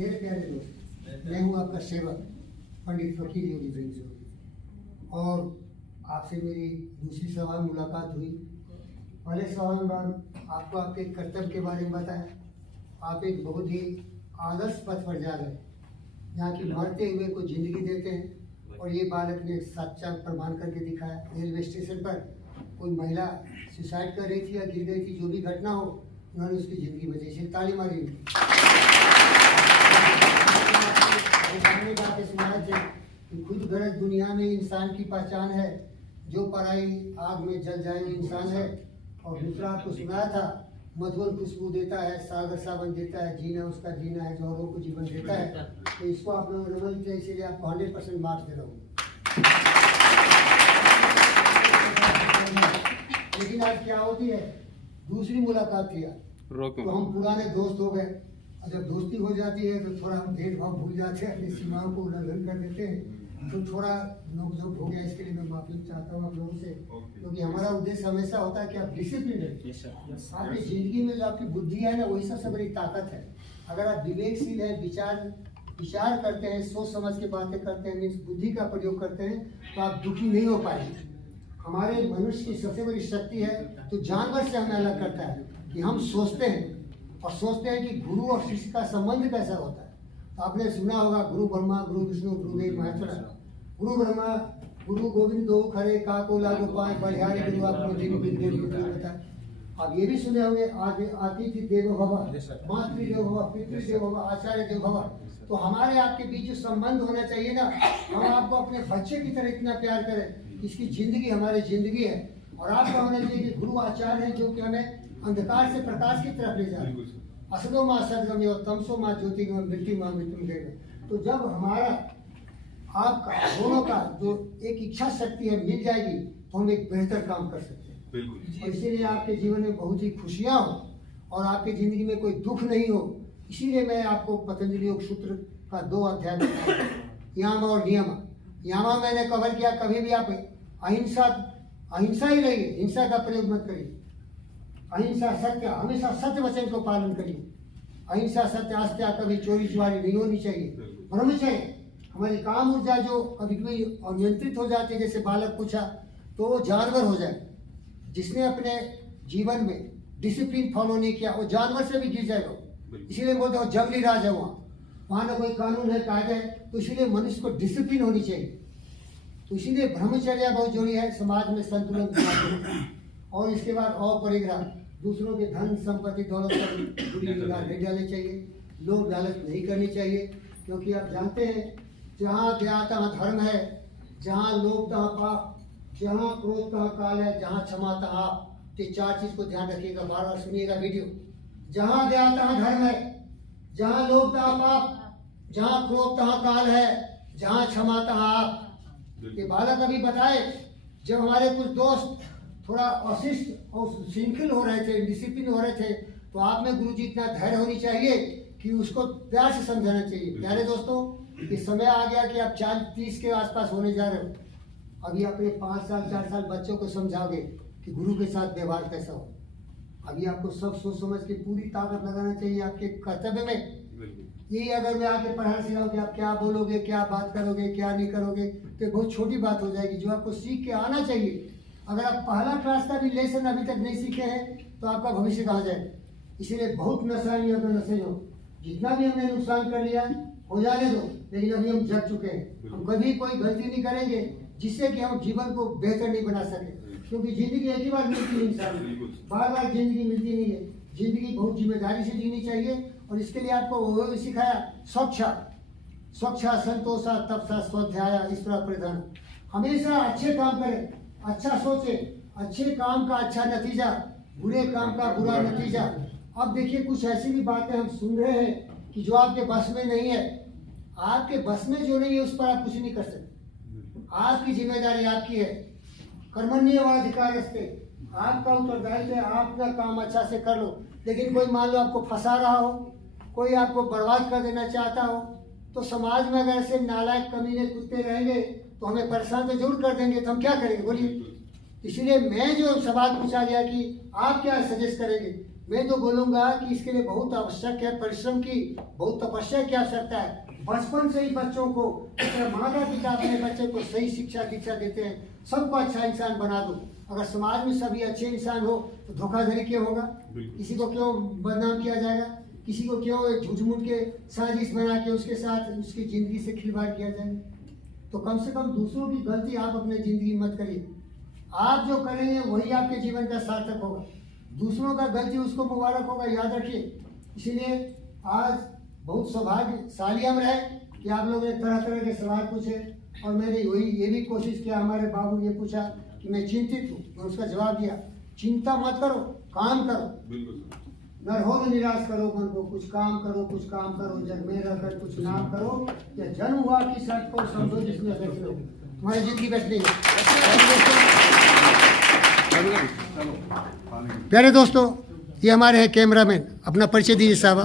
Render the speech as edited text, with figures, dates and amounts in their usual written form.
मेरे प्यारे दोस्त, मैं हूँ आपका सेवक पंडित फकीर योगी सिंह जोगी। और आपसे मेरी दूसरी सवाल मुलाकात हुई। पहले सवाल में आपको आपके कर्तव्य के बारे में बताया। आप एक बहुत ही आदर्श पथ पर जा रहे हैं, यहाँ की मरते हुए को जिंदगी देते हैं। और ये बालक ने सच्चा प्रमाण करके दिखाया। रेलवे स्टेशन पर कोई महिला सुसाइड कर रही थी या गिर गई थी, जो भी घटना हो, उन्होंने उसकी जिंदगी बचाई। इसे ताली मारी। सामने जाके सुनाया थे कि खुद गरज दुनिया में इंसान की पहचान है, जो पराई आग में जल जाए इंसान है। और दूसरा आपको सुनाया था, मधुर खुशबू देता है, सागर सावन देता है, जीना उसका जीना है, जो औरों को जीवन देता है। तो इसको आप लोग रमन किया, इसीलिए आपको 100% मार्क्स दे रहा हूँ। लेकिन आज क्या होती है, दूसरी मुलाकात किया तो हम पुराने दोस्त हो गए। और जब दोस्ती हो जाती है तो थोड़ा हम भेदभाव भूल जाते हैं, अपनी सीमाओं को उल्लंघन कर देते हैं। तो थोड़ा नोकझोंक हो गया, इसके लिए मैं माफी चाहता हूँ आप लोगों से। क्योंकि हमारा उद्देश्य हमेशा होता है कि आप डिसिप्लिन रखें। आपकी जिंदगी में जो आपकी बुद्धि है ना, वही सबसे बड़ी ताकत है। अगर आप विवेकशील है, विचार करते हैं, सोच समझ के बातें करते हैं, मीन्स बुद्धि का प्रयोग करते हैं, तो आप दुखी नहीं हो पाएंगे। हमारे मनुष्य की सबसे बड़ी शक्ति है तो जानवर से हमें अलग करता है कि हम सोचते हैं, और सोचते हैं कि गुरु और शिष्य का संबंध कैसा होता है। तो आपने सुना होगा, गुरु ब्रह्मा गुरु विष्णु गुरुदेव महेश्वरा। गुरु ब्रह्मा गुरु गोविंद दो खरे काको लागो पाए बलिहारी गुरु आपको जीव विद्या। अब ये भी सुने होंगे, अतिथि देवो भव, मातृ देवो भव, पितृ देवो भव, आचार्य देवो भव। तो हमारे आपके बीच जो संबंध होना चाहिए ना, हम आपको अपने बच्चे की तरह इतना प्यार करें। इसकी जिंदगी हमारी जिंदगी है। और आपका होना चाहिए कि गुरु आचार्य है, जो कि हमें अंधकार से प्रकाश की तरफ ले जाए। असदो माँ सदगम और तमसो माँ ज्योतिगम मृत्यु माँ मृत्यु देगा। तो जब हमारा आपका दोनों का जो एक इच्छा शक्ति है मिल जाएगी, तो हम एक बेहतर काम कर सकते हैं। और इसीलिए आपके जीवन में बहुत ही खुशियाँ हो और आपकी जिंदगी में कोई दुख नहीं हो। इसीलिए मैं आपको पतंजलि योग सूत्र का 2 अध्याय बताया, यामा और नियम। यामा मैंने कवर किया, कभी भी आप अहिंसा ही रहिए, हिंसा का प्रयोग मत करिए। अहिंसा सत्य, हमेशा सत्य वचन को पालन करिए। अहिंसा सत्य आस्था, कभी चोरी चुवारी नहीं होनी चाहिए। ब्रह्मचर्य, हमारी काम ऊर्जा जो कभी कभी अनियंत्रित हो जाती है, जैसे बालक पूछा, तो वो जानवर हो जाए। जिसने अपने जीवन में डिसिप्लिन फॉलो नहीं किया, वो जानवर से भी गिर जाएगा। इसीलिए बोलते हो जंगली राज है, वहाँ ना कोई कानून है, कायदे है। तो इसीलिए मनुष्य को डिसिप्लिन होनी चाहिए। तो इसीलिए ब्रह्मचर्य बहुत जरूरी है, समाज में संतुलन। और इसके बाद अपरिग्रह, दूसरों के धन संपत्ति दौलत पर बुरी निगाह नहीं डालनी चाहिए। लोग लालच नहीं करनी चाहिए, क्योंकि आप जानते हैं, जहाँ दया तहाँ धर्म है, जहाँ लोभ तहाँ पाप, जहाँ क्रोध तहाँ काल है, जहाँ क्षमा तहाँ आप। ये 4 चीज को ध्यान रखिएगा, बार बार सुनिएगा वीडियो। जहाँ दया तहाँ धर्म है, जहाँ लोभ तहाँ पाप, जहाँ क्रोध तहाँ काल है, जहाँ क्षमा तहाँ आप। ये बालक अभी बताए, जब हमारे कुछ दोस्त थोड़ा अशिष्ट और श्रृंखल हो रहे थे, डिसिप्लिन हो रहे थे, तो आप में गुरुजी इतना धैर्य होनी चाहिए कि उसको प्यार से समझाना चाहिए। प्यारे दोस्तों, ये समय आ गया कि आप 40-30 के आसपास होने जा रहे हो। अभी अपने 5 साल 4 साल बच्चों को समझाओगे कि गुरु के साथ व्यवहार कैसा हो। अभी आपको सब सोच समझ के पूरी ताकत लगाना चाहिए आपके कर्तव्य में। यही अगर मैं आके पढ़ा सिखाऊं कि आप क्या बोलोगे, क्या बात करोगे, क्या नहीं करोगे, तो बहुत छोटी बात हो जाएगी, जो आपको सीख के आना चाहिए। अगर आप पहला क्लास का भी लेसन अभी तक नहीं सीखे हैं, तो आपका भविष्य कहाँ जाए। इसीलिए बहुत नशा नहीं, अगर नशे हो, जितना भी हमने नुकसान कर लिया हो जाने दो। लेकिन अभी हम जग चुके हैं, हम कभी कोई गलती नहीं करेंगे जिससे कि हम जीवन को बेहतर नहीं बना सके। क्योंकि जिंदगी एक ही बार मिलती है इंसान को, बार बार जिंदगी मिलती नहीं है। जिंदगी बहुत जिम्मेदारी से जीनी चाहिए। और इसके लिए आपको वो भी सिखाया, स्वच्छा संतोषा तपसा स्वाध्याय ईश्वर परिधान। हमेशा अच्छे काम करें, अच्छा सोचे, अच्छे काम का अच्छा नतीजा, बुरे काम का बुरा नतीजा। अब देखिए, कुछ ऐसी भी बातें हम सुन रहे हैं कि जो आपके बस में नहीं है। आपके बस में जो नहीं है, उस पर आप कुछ नहीं कर सकते। आपकी जिम्मेदारी आपकी है। कर्मण्येवाधिकारस्ते, आपका उत्तरदायित्व है, आप अपना काम अच्छा से कर लो। लेकिन कोई मान लो आपको फंसा रहा हो, कोई आपको बर्बाद कर देना चाहता हो, तो समाज में अगर ऐसे नालायक कमीने कुत्ते रहेंगे तो हमें परेशान तो जरूर कर देंगे। तो हम क्या करेंगे, बोलिए। इसलिए मैं जो सवाल पूछा गया कि आप क्या सजेस्ट करेंगे, मैं तो बोलूँगा कि इसके लिए बहुत आवश्यक है परिश्रम की, बहुत तपस्या की आवश्यकता है। बचपन से ही बच्चों को, माता पिता अपने बच्चे को सही शिक्षा दीक्षा देते हैं, सबको अच्छा इंसान बना दो। अगर समाज में सभी अच्छे इंसान हो तो धोखाधड़ी क्यों होगा, किसी को क्यों बदनाम किया जाएगा, किसी को क्यों झूठ मूठ के साजिश बना के उसके साथ उसकी ज़िंदगी से खिलवाड़ किया जाएगा। तो कम से कम दूसरों की गलती आप अपने ज़िंदगी मत करिए। आप जो करेंगे वही आपके जीवन का सार्थक होगा, दूसरों का गलती उसको मुबारक होगा, याद रखिए। इसीलिए आज बहुत सौभाग्यशाली हम रहे कि आप लोगों ने तरह तरह के सवाल पूछे और मैंने वही ये भी कोशिश किया। हमारे बाबू ने पूछा कि मैं चिंतित हूँ, मैं उसका जवाब दिया, चिंता मत करो, काम करो, न हो तो निराश करो मन को, कुछ काम करो, कुछ काम करो, जग में रहकर कुछ नाम करो, या जन्म हुआ कि सच को समझो जिसमें बैठ लो, तुम्हारी जिंदगी बैठ नहीं है। प्यारे दोस्तों, ये हमारे हैं कैमरामैन, अपना परिचय दीजिए साहब।